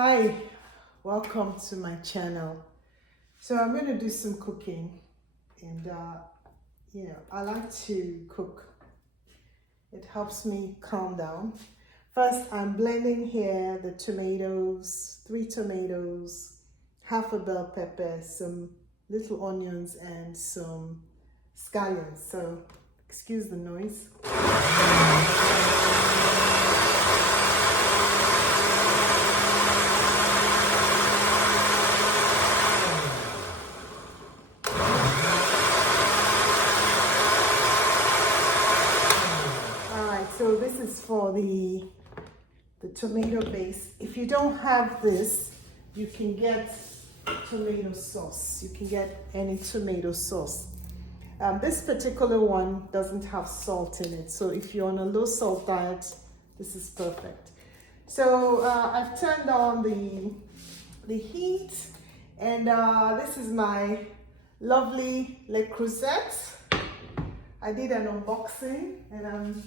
Hi, welcome to my channel. So I'm going to do some cooking and I like to cook. It helps me calm down. First, I'm blending here the tomatoes, 3 tomatoes, half a bell pepper, some little onions and some scallions. So excuse the noise. So this is for the tomato base. If you don't have this, you can get tomato sauce. You can get any tomato sauce. This particular one doesn't have salt in it. So if you're on a low salt diet, this is perfect. So I've turned on the heat, and this is my lovely Le Creuset. I did an unboxing and I'm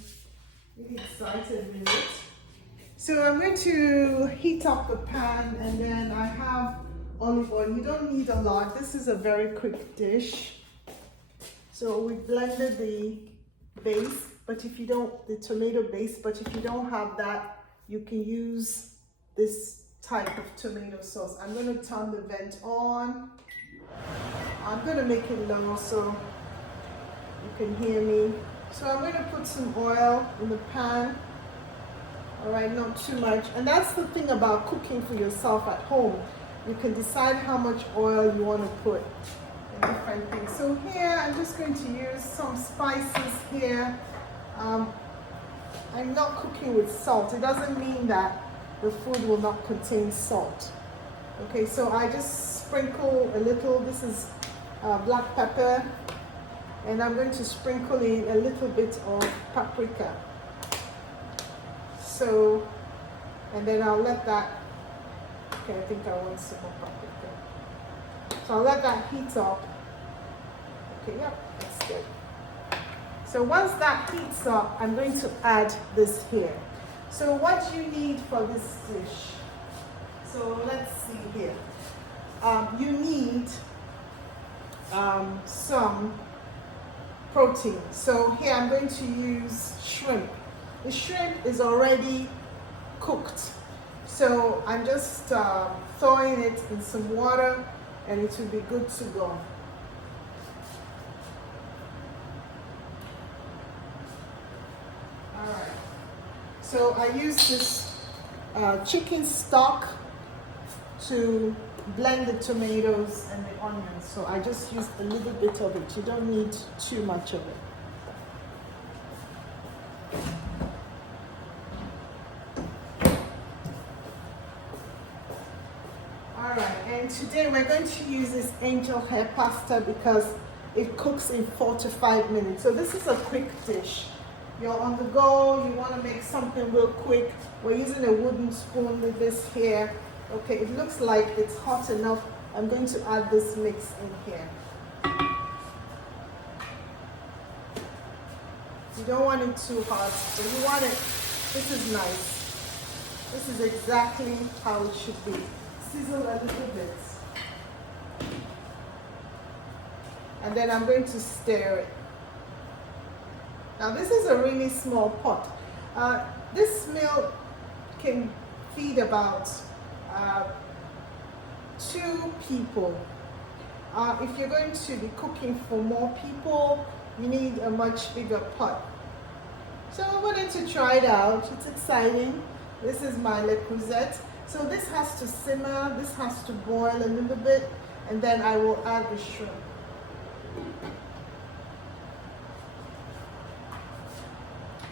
really excited with it. So I'm going to heat up the pan, and then I have olive oil. You don't need a lot. This is a very quick dish. So we blended the base, but if you don't, the tomato base, but if you don't have that, you can use this type of tomato sauce. I'm going to turn the vent on. I'm going to make it low so you can hear me. So I'm going to put some oil in the pan. All right, not too much. And that's the thing about cooking for yourself at home. You can decide how much oil you want to put in different things. So here, I'm just going to use some spices here. I'm not cooking with salt. It doesn't mean that the food will not contain salt. Okay, so I just sprinkle a little. This is black pepper. And I'm going to sprinkle in a little bit of paprika. So, and then I'll let that, okay, I think I want some more paprika. So I'll let that heat up. Okay, yep, that's good. So once that heats up, I'm going to add this here. So what you need for this dish, so let's see here. You need some protein. So here I'm going to use shrimp. The shrimp is already cooked. So I'm just throwing it in some water and it will be good to go. All right. So I use this chicken stock to blend the tomatoes and the onions. So I just used a little bit of it. You don't need too much of it. All right, and today we're going to use this angel hair pasta because it cooks in 4 to 5 minutes. So this is a quick dish. You're on the go, you want to make something real quick. We're using a wooden spoon with this here. Okay, it looks like it's hot enough. I'm going to add this mix in here. You don't want it too hot, but you want it, this is nice. This is exactly how it should be. Sizzle a little bit. And then I'm going to stir it. Now this is a really small pot. This meal can feed about 2 people. If you're going to be cooking for more people, you need a much bigger pot. So I wanted to try it out. It's exciting. This is my Le Creuset. So this has to simmer, this has to boil a little bit, and then I will add the shrimp.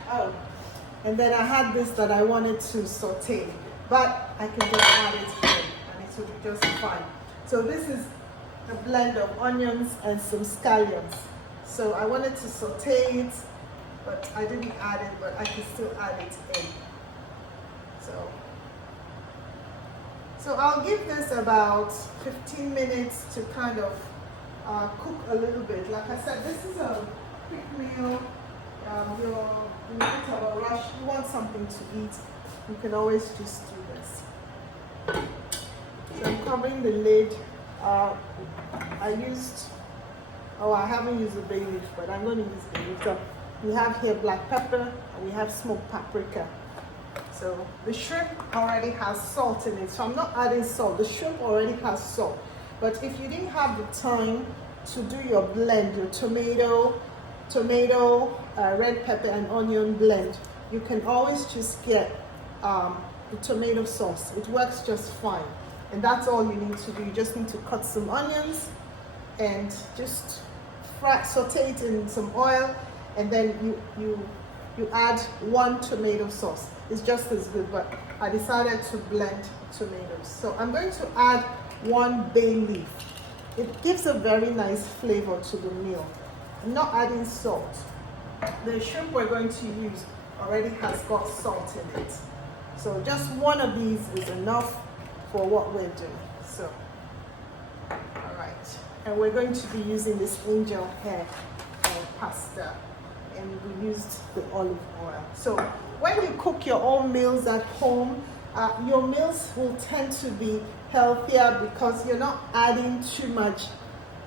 Oh, and then I had this that I wanted to saute, but I can just add it in and it will be just fine. So this is a blend of onions and some scallions. So I wanted to saute it, but I didn't add it, but I can still add it in. So I'll give this about 15 minutes to kind of cook a little bit. Like I said, this is a quick meal. You're in a bit of a rush, you want something to eat, you can always just do this. covering the lid, I haven't used the bay leaf, but I'm going to use bay leaf. So we have here black pepper and we have smoked paprika. So the shrimp already has salt in it, so I'm not adding salt. The shrimp already has salt. But if you didn't have the time to do your blend, your tomato, red pepper and onion blend, you can always just get the tomato sauce. It works just fine. And that's all you need to do. You just need to cut some onions and just saute it in some oil, and then you add 1 tomato sauce. It's just as good, but I decided to blend tomatoes. So I'm going to add 1 bay leaf. It gives a very nice flavor to the meal. I'm not adding salt. The shrimp we're going to use already has got salt in it. So just 1 of these is enough for what we're doing. So, all right. And we're going to be using this angel hair pasta. And we used the olive oil. So when you cook your own meals at home, your meals will tend to be healthier because you're not adding too much,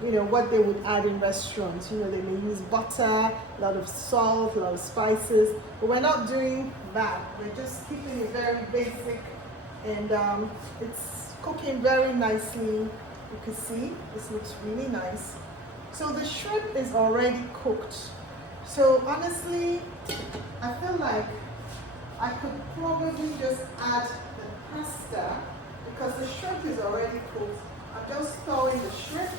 what they would add in restaurants. They may use butter, a lot of salt, a lot of spices, but we're not doing that. We're just keeping it very basic, and it's cooking very nicely. You can see this looks really nice. So the shrimp is already cooked. So honestly, I feel like I could probably just add the pasta because the shrimp is already cooked. I'm just throwing the shrimp,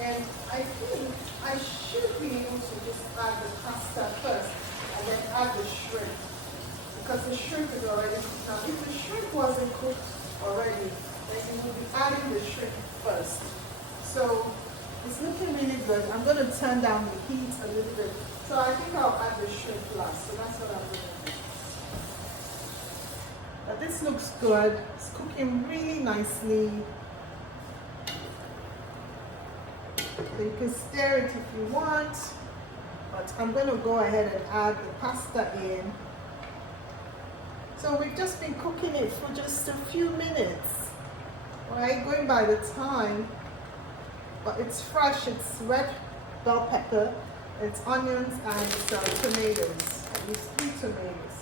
and I think I should be able to just add the pasta first and then add the shrimp because the shrimp is already cooked. Now, if the shrimp wasn't cooked already, then you will be adding the shrimp first. So it's looking really good. I'm going to turn down the heat a little bit. So I think I'll add the shrimp last. So that's what I'm going to do. But this looks good. It's cooking really nicely. So you can stir it if you want. But I'm going to go ahead and add the pasta in. So we've just been cooking it for just a few minutes. Right? Going by the time. But it's fresh. It's red bell pepper. It's onions and it's tomatoes. I use 3 tomatoes.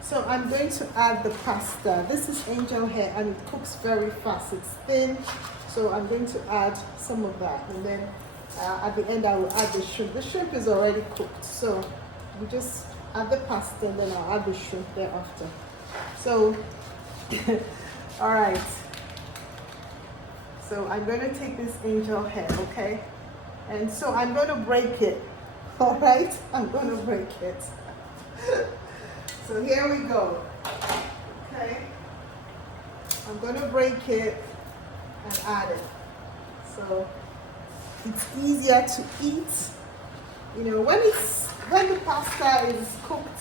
So I'm going to add the pasta. This is angel hair and it cooks very fast. It's thin, so I'm going to add some of that. And then at the end I will add the shrimp. The shrimp is already cooked, so we just add the pasta and then I'll add the shrimp thereafter. So, all right. So I'm going to take this angel hair, okay? And so I'm going to break it, all right? I'm going to break it. So here we go, okay? I'm going to break it and add it. So it's easier to eat. When the pasta is cooked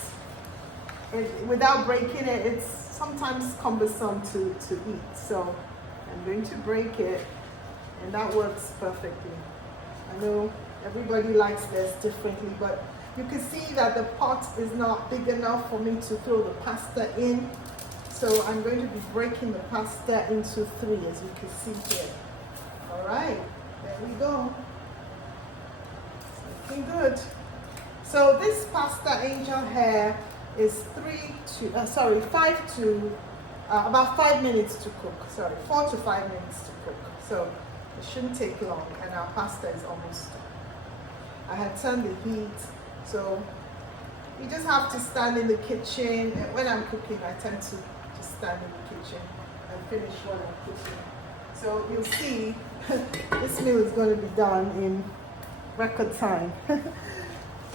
without breaking it, it's sometimes cumbersome to eat. So I'm going to break it, and that works perfectly. I know everybody likes this differently, but you can see that the pot is not big enough for me to throw the pasta in. So I'm going to be breaking the pasta into 3, as you can see here. All right, there we go. It's looking good. So this pasta angel hair is about 5 minutes to cook. 4 to 5 minutes to cook. So it shouldn't take long, and our pasta is almost done. I had turned the heat, so you just have to stand in the kitchen. And when I'm cooking, I tend to just stand in the kitchen and finish what I'm cooking. So you'll see this meal is going to be done in record time.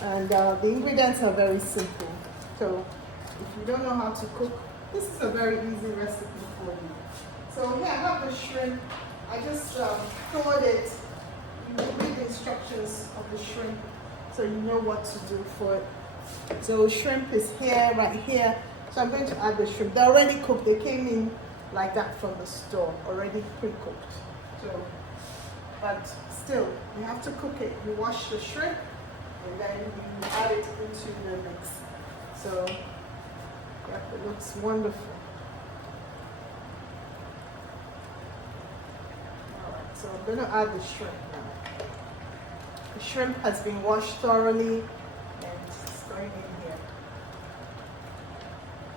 And the ingredients are very simple. So if you don't know how to cook, this is a very easy recipe for you. So here I have the shrimp. I just thawed it. You read the instructions of the shrimp so you know what to do for it. So shrimp is here, right here. So I'm going to add the shrimp. They're already cooked. They came in like that from the store, already pre-cooked. So, but still, you have to cook it. You wash the shrimp and then you add it into the mix. So, yeah, it looks wonderful. I'm going to add the shrimp now. The shrimp has been washed thoroughly and it's going in here.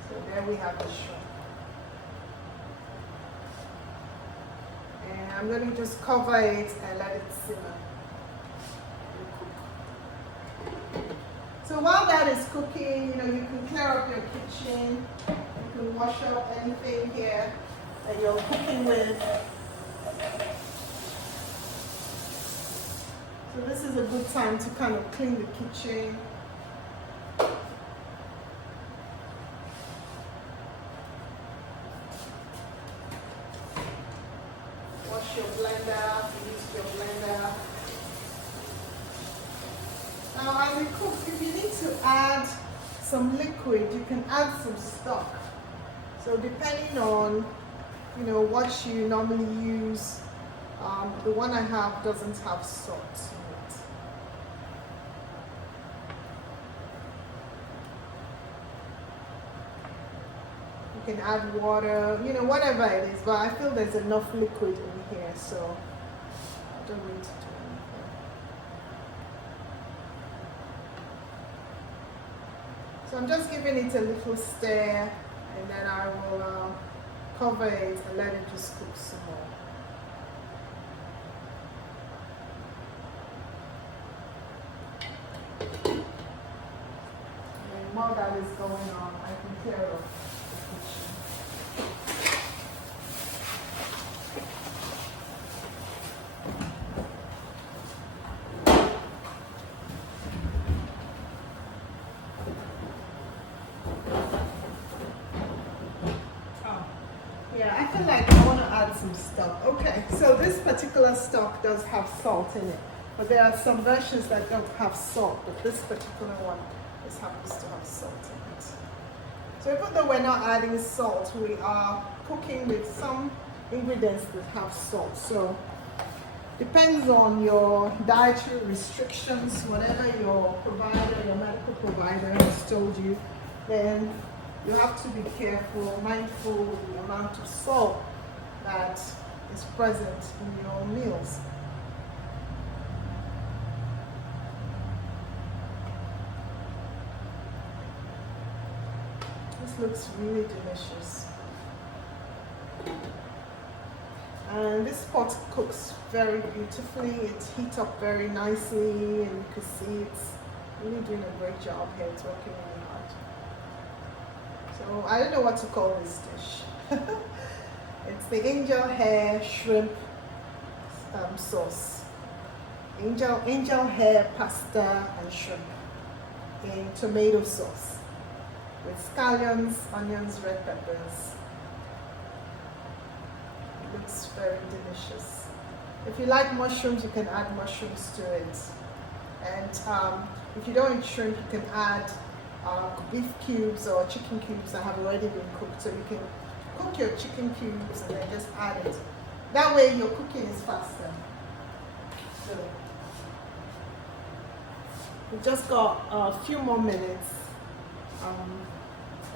So there we have the shrimp. And I'm going to just cover it and let it simmer. So while that is cooking, you know, you can clear up your kitchen. You can wash up anything here that you're cooking with. So this is a good time to kind of clean the kitchen. Wash your blender, use your blender. Now as it cooks, if you need to add some liquid, you can add some stock. So depending on, you know, what you normally use, the one I have doesn't have salt in it. You can add water, you know, whatever it is, but I feel there's enough liquid in here, so I don't need to do anything. So I'm just giving it a little stir, and then I will cover it and let it just cook some more. And while that is going on, I can clear up the kitchen. Yeah, I feel like I want to add some stock. Okay, so this particular stock does have salt in it, but there are some versions that don't have salt, but this particular one just happens to have salt in it. So even though we're not adding salt, we are cooking with some ingredients that have salt. So depends on your dietary restrictions, whatever your provider, your medical provider has told you, then you have to be careful, mindful with the amount of salt that is present in your meals. This looks really delicious. And this pot cooks very beautifully. It heats up very nicely, and you can see it's really doing a great job here. It's working really hard. So I don't know what to call this dish. It's the angel hair shrimp sauce. Angel hair pasta and shrimp in tomato sauce with scallions, onions, red peppers. It looks very delicious. If you like mushrooms, you can add mushrooms to it. And if you don't eat shrimp, you can add beef cubes or chicken cubes that have already been cooked. So you can cook your chicken cubes and then just add it. That way your cooking is faster. So we've just got a few more minutes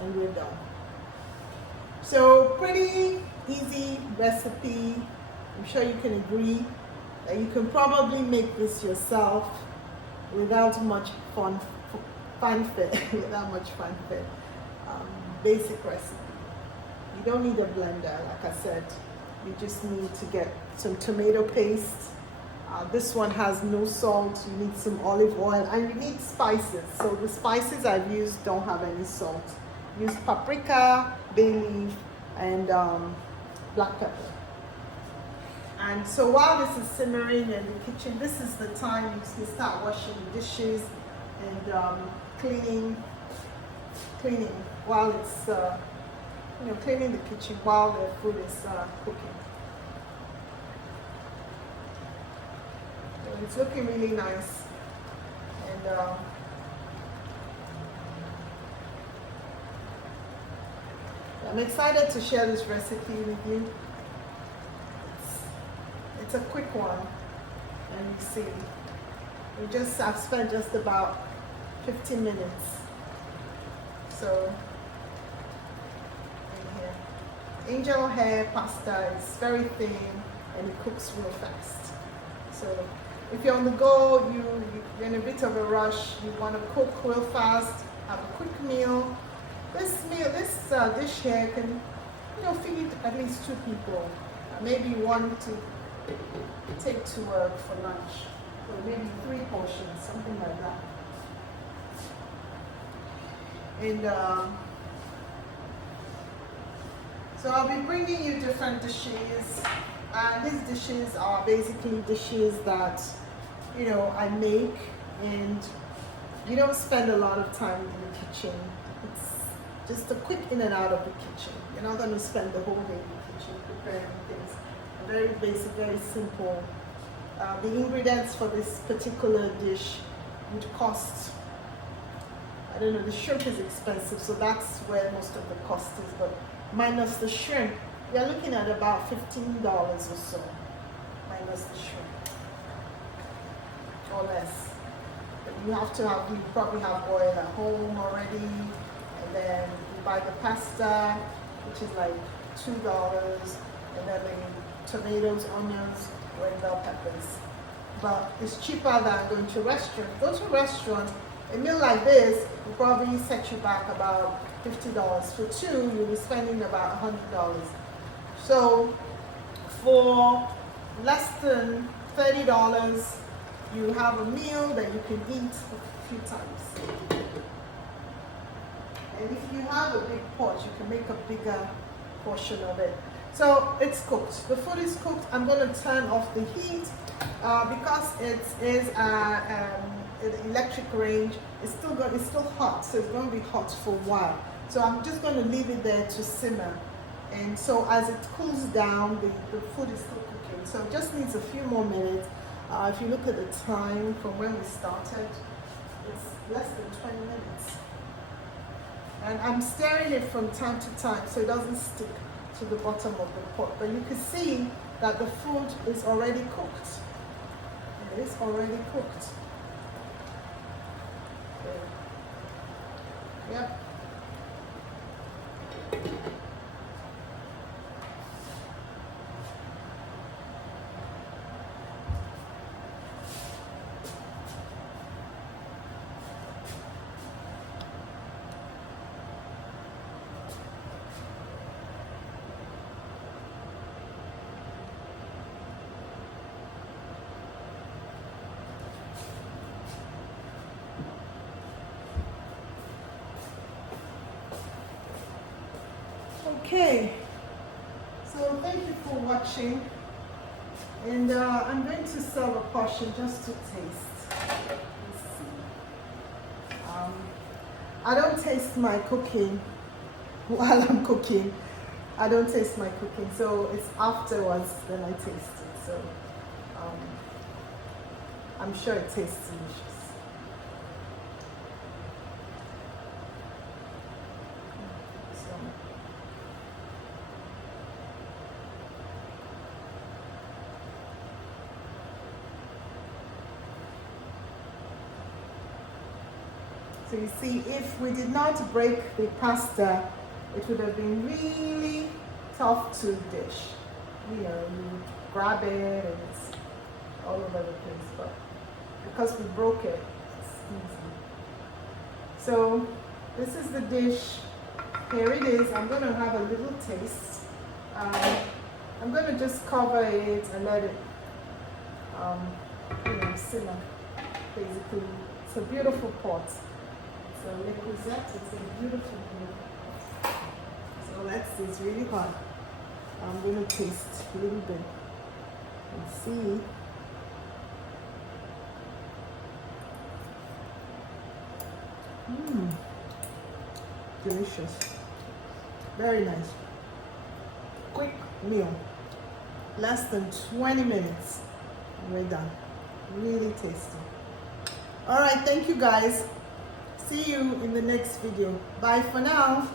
and we're done. So pretty easy recipe. I'm sure you can agree that you can probably make this yourself without much fanfare. Basic recipe. You don't need a blender, like I said. You just need to get some tomato paste. This one has no salt. You need some olive oil, and you need spices. So the spices I've used don't have any salt. Use paprika, bay leaf, and black pepper. And so while this is simmering in the kitchen, this is the time you can start washing the dishes and cleaning while it's cleaning the kitchen while the food is cooking. So it's looking really nice, and I'm excited to share this recipe with you. It's a quick one, and you see, I've spent just about 15 minutes. So, in here, angel hair pasta is very thin. and it cooks real fast. So if you're on the go, you're in a bit of a rush, you want to cook real fast, have a quick meal. This dish here can, feed at least 2 people, maybe 1 to take to work for lunch, or maybe 3 portions, something like that. And so I'll be bringing you different dishes, and these dishes are basically dishes that I make, and you don't spend a lot of time in the kitchen. It's just a quick in and out of the kitchen. You're not going to spend the whole day in the kitchen preparing things. Very basic, very simple. The ingredients for this particular dish would cost, I don't know, the shrimp is expensive, so that's where most of the cost is, but minus the shrimp, you're looking at about $15 or so, minus the shrimp, or less. But you probably have oil at home already, and then you buy the pasta, which is like $2, and then the tomatoes, onions, red bell peppers. But it's cheaper than going to a restaurant. Go to a restaurant, a meal like this will probably set you back about $50. For 2, you'll be spending about $100. So for less than $30, you have a meal that you can eat a few times. And if you have a big pot, you can make a bigger portion of it. So it's cooked. The food is cooked. I'm going to turn off the heat because it is an electric range. It's still hot, so it's going to be hot for a while. So I'm just going to leave it there to simmer. And so as it cools down, the food is still cooking. So it just needs a few more minutes. If you look at the time from when we started, it's less than 20 minutes. And I'm stirring it from time to time so it doesn't stick to the bottom of the pot. But you can see that the food is already cooked. It is already cooked. Okay. Yep. Okay, so thank you for watching, and I'm going to serve a portion just to taste. Let's see. I don't taste my cooking while I'm cooking. I don't taste my cooking, so it's afterwards then I taste it. So I'm sure it tastes delicious. So you see, if we did not break the pasta, it would have been really tough to dish. You grab it and it's all over the place, but because we broke it, it's easy. So this is the dish. Here it is. I'm going to have a little taste. I'm going to just cover it and let it simmer, basically. It's a beautiful pot. So Le Creuset, it's a beautiful meal. So it's really hot. I'm going to taste a little bit and see. Delicious. Very nice. Quick meal. Less than 20 minutes. And we're done. Really tasty. All right, thank you guys. See you in the next video. Bye for now.